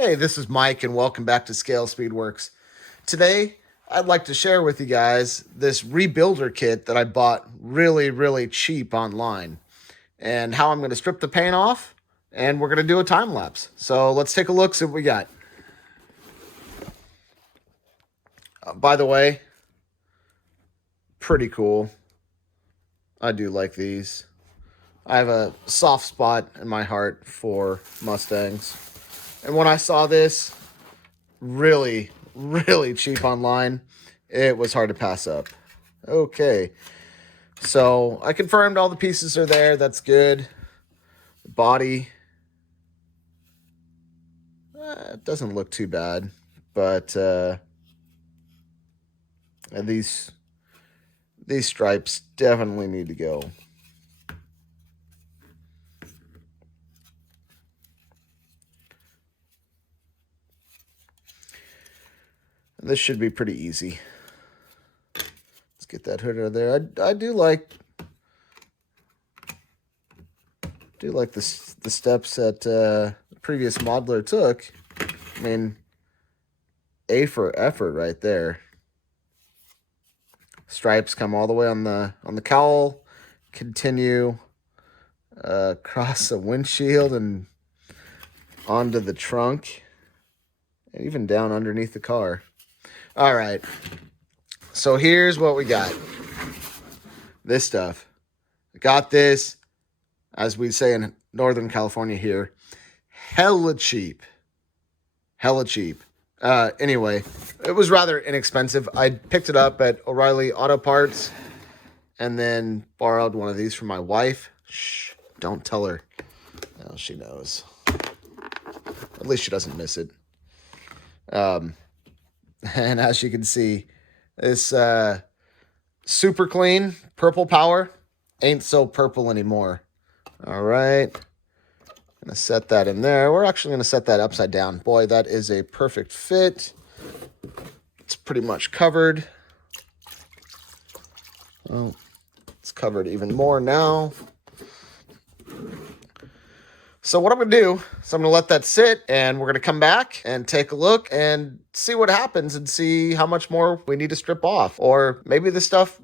Hey, this is Mike, and welcome back to Scalespeedworks. Today, I'd like to share with you guys this rebuilder kit that I bought really cheap online, and how I'm going to strip the paint off, and we're going to do a time lapse. So let's take a look, see what we got. By the way, pretty cool. I do like these. I have a soft spot in my heart for Mustangs. And when I saw this, really cheap online, it was hard to pass up. Okay, so I confirmed all the pieces are there. That's good. The body, it doesn't look too bad, but these stripes definitely need to go. And this should be pretty easy. Let's get that hood out of there. I do like the steps that the previous modeler took. I mean, A for effort right there. Stripes come all the way on the cowl, continue across the windshield and onto the trunk, and even down underneath the car. All right, so here's what we got. This stuff. I got this, as we say in Northern California here, hella cheap. Hella cheap. Anyway, it was rather inexpensive. I picked it up at O'Reilly Auto Parts and then borrowed one of these from my wife. Shh, don't tell her. Well, she knows. At least she doesn't miss it. And as you can see, this super clean purple power ain't so purple anymore. All right. Gonna set that in there. We're actually gonna set that upside down. Boy, that is a perfect fit. It's pretty much covered. Well, it's covered even more now. So what I'm gonna do is I'm gonna let that sit, and we're gonna come back and take a look and see what happens and see how much more we need to strip off, or maybe the stuff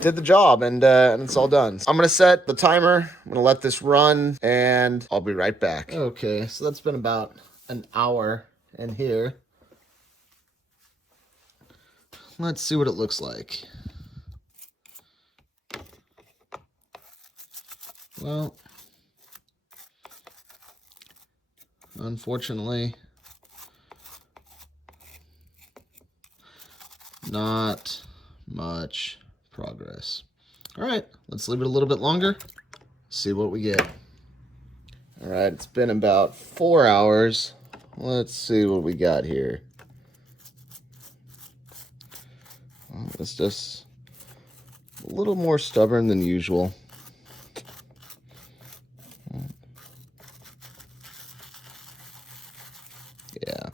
did the job and it's all done. I'm gonna set the timer. I'm gonna let this run, and I'll be right back. Okay, so that's been about an hour in here. Let's see what it looks like. Well, unfortunately, not much progress. All right, let's leave it a little bit longer, see what we get. All right, it's been about 4 hours. Let's see what we got here. Well, it's just a little more stubborn than usual. Yeah.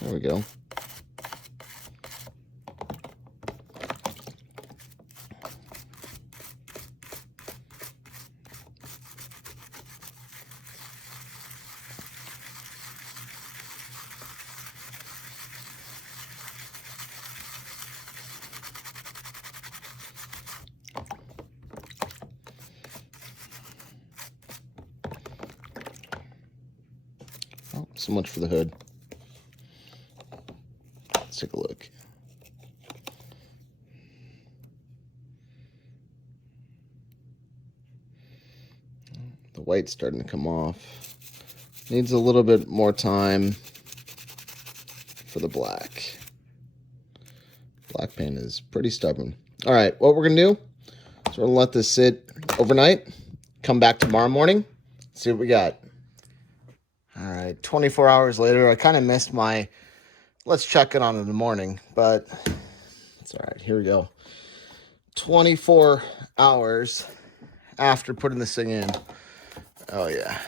There we go. Oh, so much for the hood. Let's take a look. The white's starting to come off. Needs a little bit more time for the black. Black paint is pretty stubborn. All right, what we're gonna do is we're gonna let this sit overnight, come back tomorrow morning, see what we got. All right, 24 hours later, I kind of missed my let's check it on in the morning, but it's all right. Here we go. 24 hours after putting this thing in. Oh, yeah.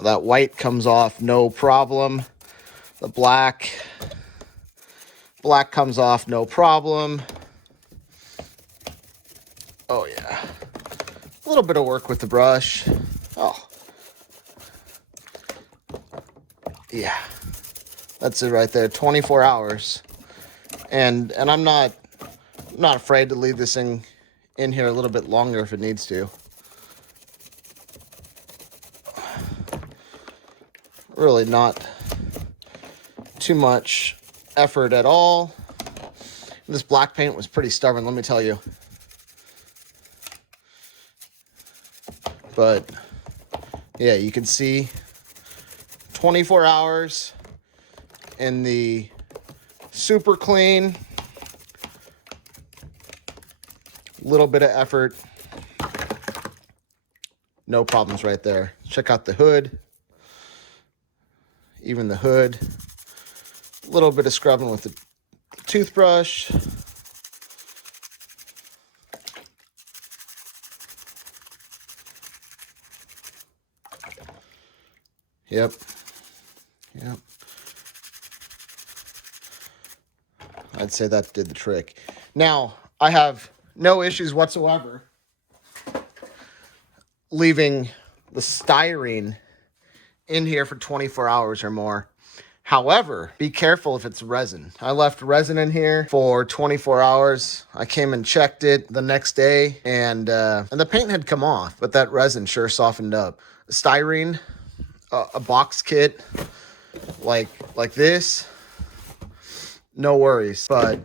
That white comes off no problem. The black Black comes off, no problem. Oh yeah. A little bit of work with the brush. Oh. Yeah. That's it right there. 24 hours. And I'm not afraid to leave this thing in here a little bit longer if it needs to. Really not too much effort at all. This black paint was pretty stubborn, let me tell you. But yeah, you can see 24 hours in the super clean. Little bit of effort. No problems right there. Check out the hood. Even the hood. A little bit of scrubbing with the toothbrush. Yep. I'd say that did the trick. Now, I have no issues whatsoever leaving the styrene in here for 24 hours or more. However, be careful if it's resin. I left resin in here for 24 hours. I came and checked it the next day, and the paint had come off, but that resin sure softened up. Styrene, a box kit like this, no worries. But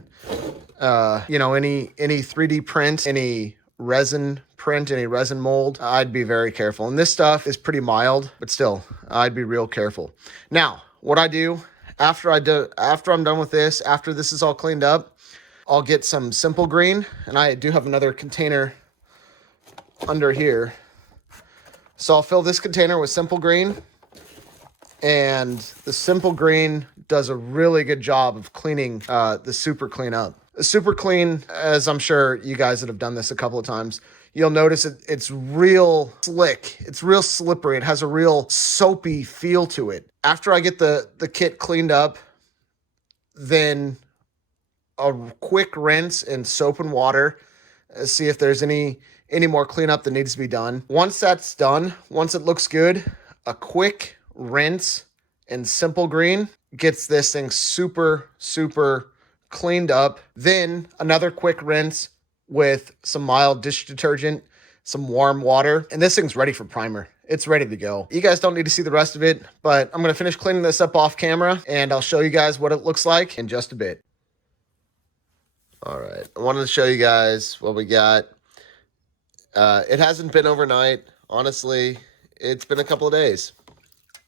you know, any 3D print, any resin print, any resin mold, I'd be very careful. And this stuff is pretty mild, but still, I'd be real careful. Now, what I do after I'm done with this, after this is all cleaned up, I'll get some Simple Green, and I do have another container under here. So I'll fill this container with Simple Green, and the Simple Green does a really good job of cleaning the Super Clean up. The Super Clean, as I'm sure you guys that have done this a couple of times, you'll notice it's real slick. It's real slippery. It has a real soapy feel to it. After I get the kit cleaned up, then a quick rinse in soap and water, see if there's any more cleanup that needs to be done. Once that's done, once it looks good, a quick rinse in Simple Green gets this thing super cleaned up. Then another quick rinse with some mild dish detergent, some warm water, and this thing's ready for primer. It's ready to go. You guys don't need to see the rest of it, but I'm gonna finish cleaning this up off camera, and I'll show you guys what it looks like in just a bit. All right, I wanted to show you guys what we got. It hasn't been overnight. Honestly, it's been a couple of days,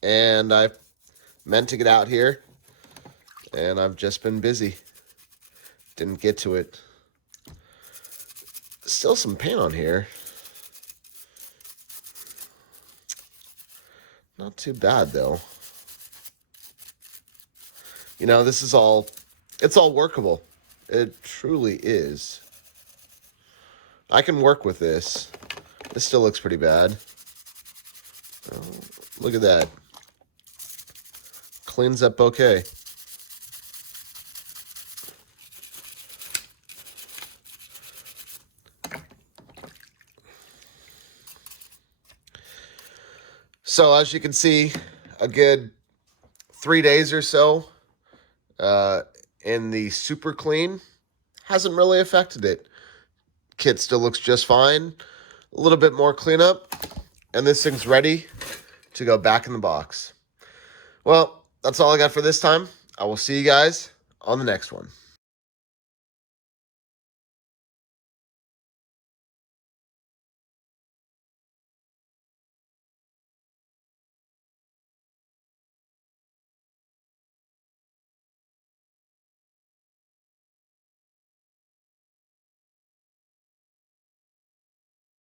and I meant to get out here, and I've just been busy. Didn't get to it. Still some paint on here. Not too bad though. You know, it's all workable. It truly is. I can work with this. This still looks pretty bad. Oh, look at that. Cleans up okay. So as you can see, a good 3 days or so in the Super Clean hasn't really affected it. Kit still looks just fine. A little bit more cleanup, and this thing's ready to go back in the box. Well, that's all I got for this time. I will see you guys on the next one.